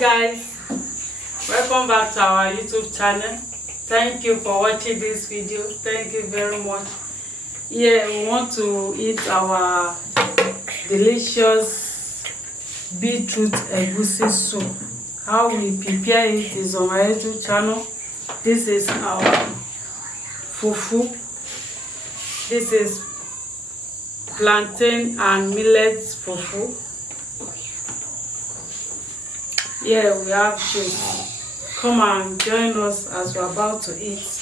guys, welcome back to our YouTube channel. Thank you for watching this video. Thank you very much. Yeah, we want to eat our delicious beetroot egusi soup. How we prepare it is on my YouTube channel. This is our fufu. This is plantain and millet fufu. Yeah, we have juice. Come and join us as we're about to eat.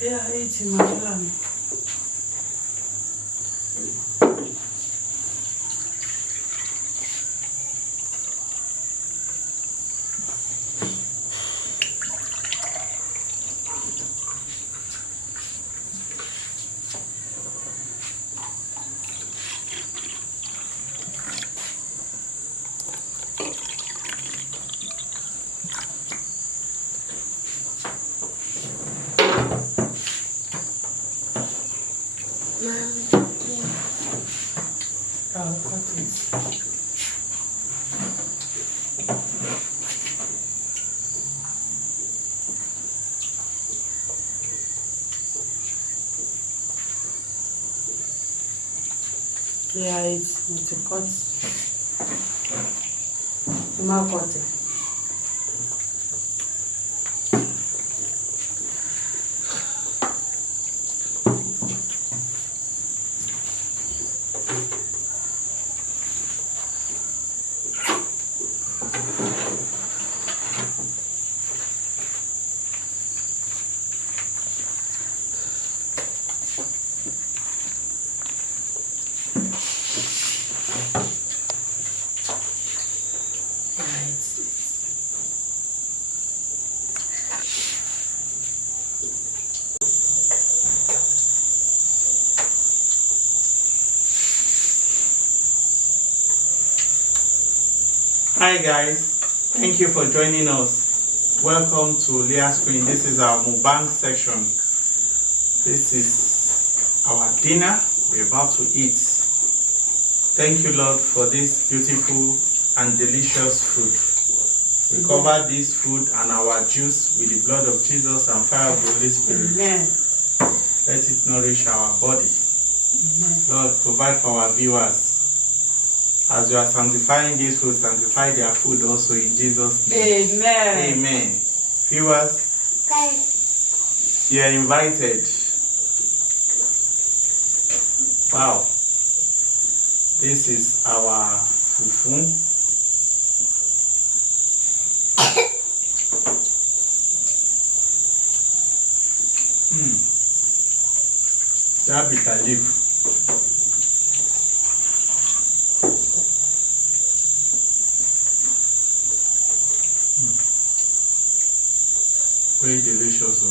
Yeah, it's in my plan. I'll cut it. Yeah, it's with a cut. Normal cutting. Hi guys, thank you for joining us. Welcome to Leah's screen. This is our mukbang section. This is our dinner we're about to eat. Thank you, Lord, for this beautiful and delicious food. We cover this food and our juice with the blood of Jesus and fire of the Holy Spirit. Amen. Let it nourish our body. Amen. Lord, provide for our viewers. As you are sanctifying this food, sanctify their food also in Jesus' name. Amen. Amen. Viewers, you are invited. Wow. This is our fufu. That bitter leaf. Very delicious. Oh.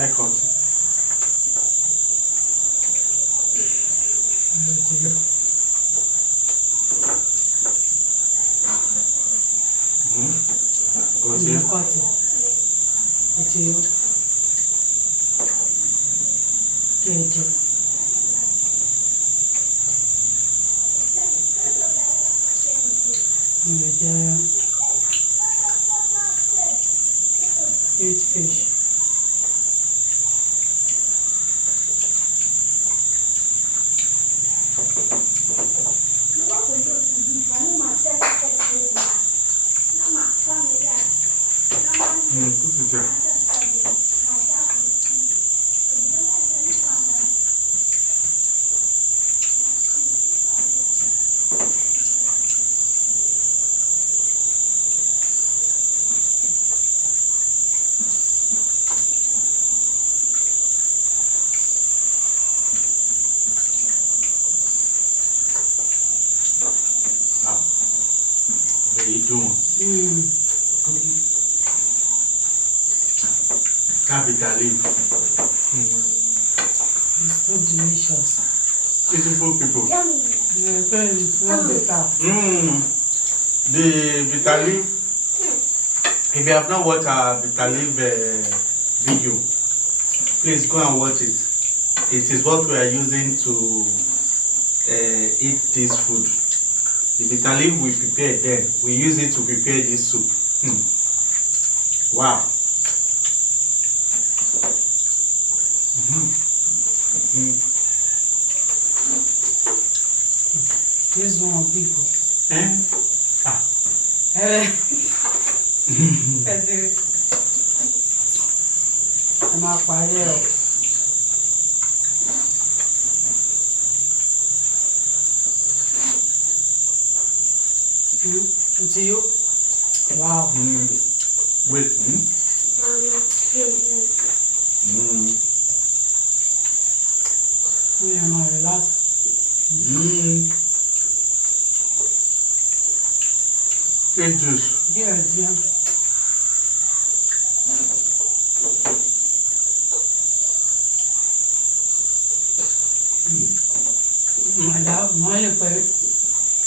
I got it. Got it. Eat fish. Put it there. Ah, very doing. Capital leaf. It's so delicious. Beautiful people. Yeah, very better. The bitter leaf. If you have not watched our bitter leaf video, please go and watch it. It is what we are using to eat this food. The bitter leaf we prepared then, we use it to prepare this soup. Wow. This one people. Ah. I'm out by there. To you? Wow. Wait. Relax. Take juice. Yeah. My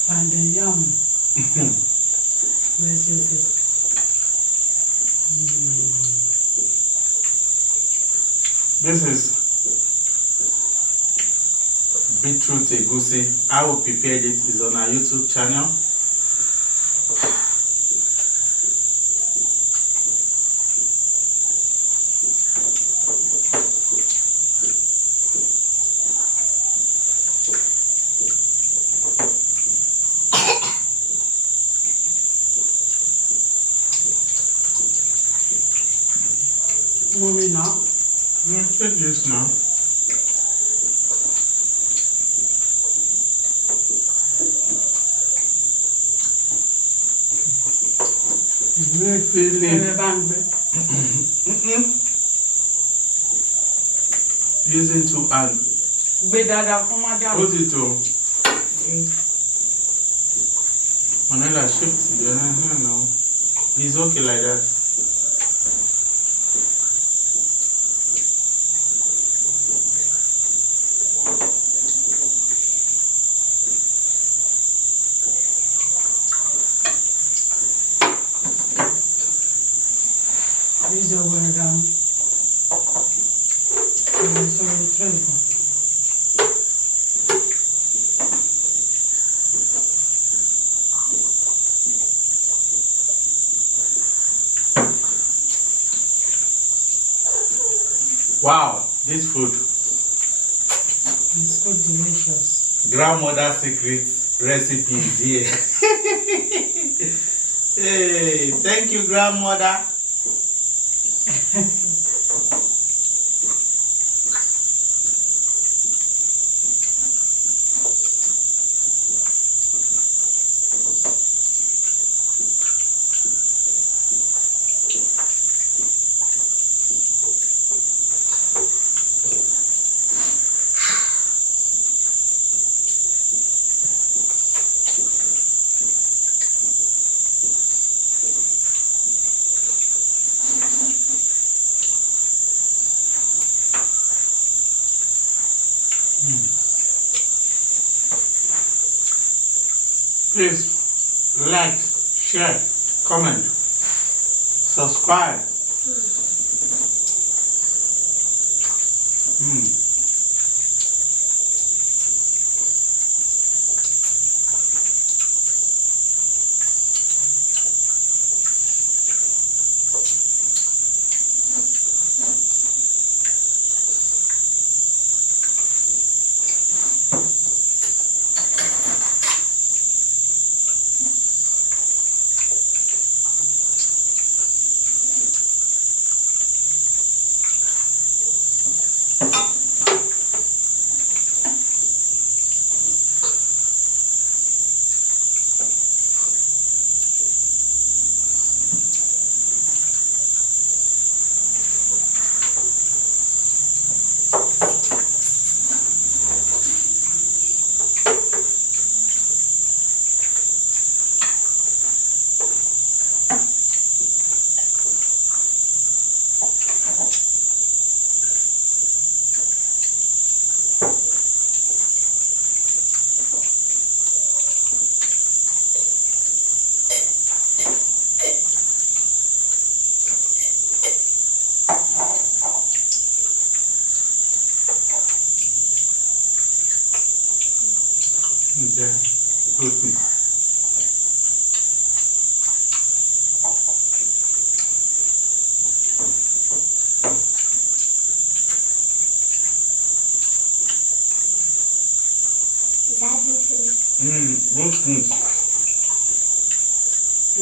and the yum. Let's use it. This is beetroot egusi. I will prepare it. It's on our YouTube channel. Mommy now. Take this now. Using two hands. Hold it to. Manila shift the hand now. It's okay like that. These are going down. Wow, this food. It's so delicious. Grandmother secret recipes here. Hey, thank you, grandmother. Please like, share, comment, subscribe. Okay, good. Good.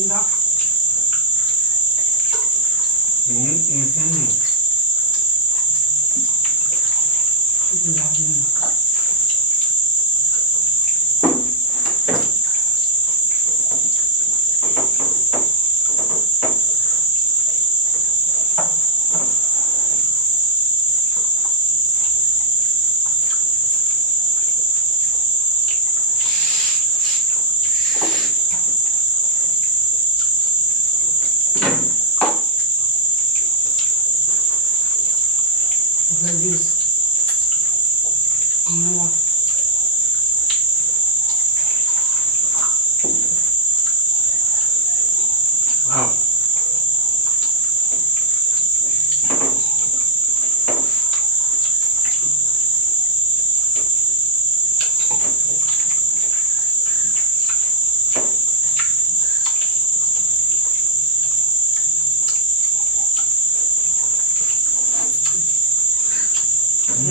Да. Veggies. Nada. Wow.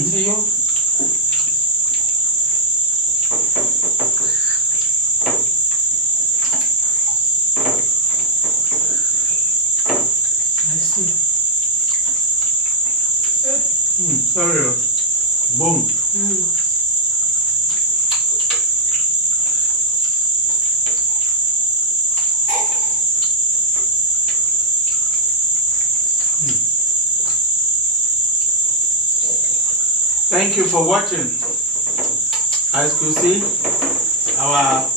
See you. I see. Sorry. Boom. Thank you for watching. As you can see, our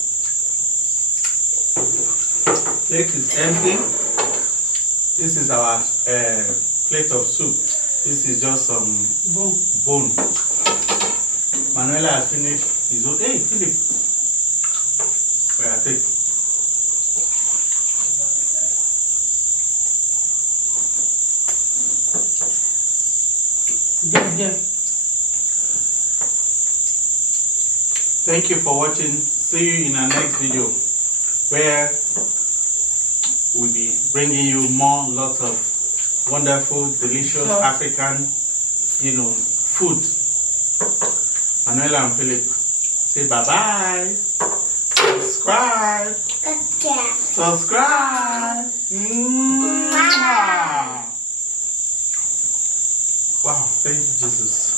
plate is empty. This is our plate of soup. This is just some bone. Manuela has finished his own. Hey, Philip. Where I take. Yeah. Thank you for watching. See you in our next video, where we'll be bringing you lots of wonderful, delicious African, food. Manuela and Philip, say bye-bye. Subscribe. Okay. Subscribe. Mwah. Jesus.